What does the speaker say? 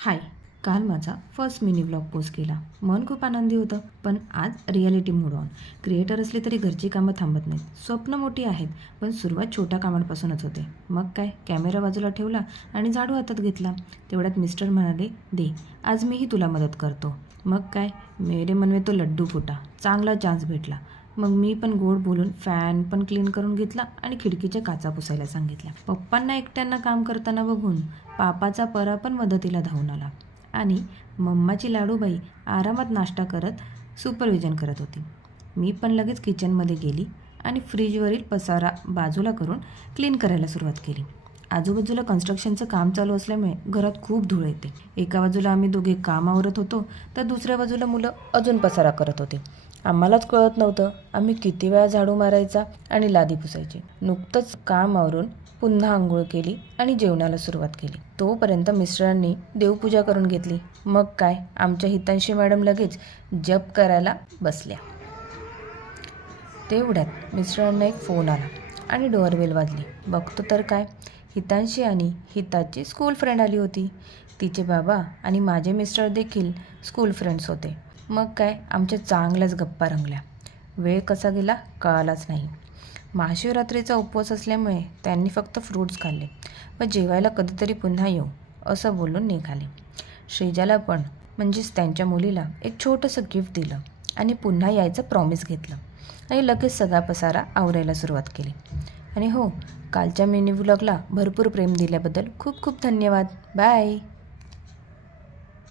हाय. काल माझा first mini vlog post केला. मन खूप आनंदी होतं. पण आज रिॲलिटी मूड ऑन. क्रिएटर असले तरी घरची कामं थांबत नाहीत. स्वप्न मोठी आहेत, पण सुरुवात छोट्या कामांपासूनच होते. मग काय, कॅमेरा बाजूला ठेवला आणि झाडू हातात घेतला. तेवढ्यात मिस्टर म्हणाले, दे, आज मीही तुला मदत करतो. मग काय, मेरे मन में तो लड्डू फुटा. चांगला चान्स भेटला. मग मी पण गोड बोलून फॅन पण क्लीन करून घेतला आणि खिडकीच्या काचा पुसायला सांगितल्या. पप्पांना एकट्यांना काम करताना बघून पापाचा परा पण मदतीला धावून आला आणि मम्माची लाडूबाई आरामात नाश्ता करत सुपरविजन करत होती. मी पण लगेच किचनमध्ये गेली आणि फ्रीजवरील पसारा बाजूला करून क्लीन करायला सुरुवात केली. आजूबाजूला कन्स्ट्रक्शनचं काम चालू असल्यामुळे घरात खूप धूळ येते. एका बाजूला आम्ही दोघे काम आवरत होतो, तर दुसऱ्या बाजूला मुलं अजून पसारा करत होते. आम्हालाच कळत नव्हतं आम्ही किती वेळा झाडू मारायचा आणि लादी पुसायची. नुकतंच काम आवरून पुन्हा आंघोळ केली आणि जेवणाला सुरुवात केली. तोपर्यंत मिस्टरांनी देवपूजा करून घेतली. मग काय, आमच्या हितांशी मॅडम लगेच जप करायला बसल्या. तेवढ्यात मिस्टरांना एक फोन आला आणि डोअरबेल वाजली. बघतो तर काय, हितांशी आणि हिताची स्कूल फ्रेंड आली होती. तिचे बाबा आणि माझे मिस्टर देखील स्कूल फ्रेंड्स होते. मग काय, आमच्या चांगल्याच गप्पा रंगल्या. वेळ कसा गेला कळालाच नाही. महाशिवरात्रीचा उपवास असल्यामुळे त्यांनी फक्त फ्रूट्स खाल्ले व जेवायला कधीतरी पुन्हा येऊ असं बोलून निघाले. श्रीजाला पण, म्हणजेच त्यांच्या मुलीला, एक छोटंसं गिफ्ट दिलं आणि पुन्हा यायचं प्रॉमिस घेतलं आणि लगेच सगळा पसारा आवरायला सुरुवात केली. आणि हो, कालच्या मिनी व्लॉगला भरपूर प्रेम दिल्याबद्दल खूप खूप धन्यवाद. बाय.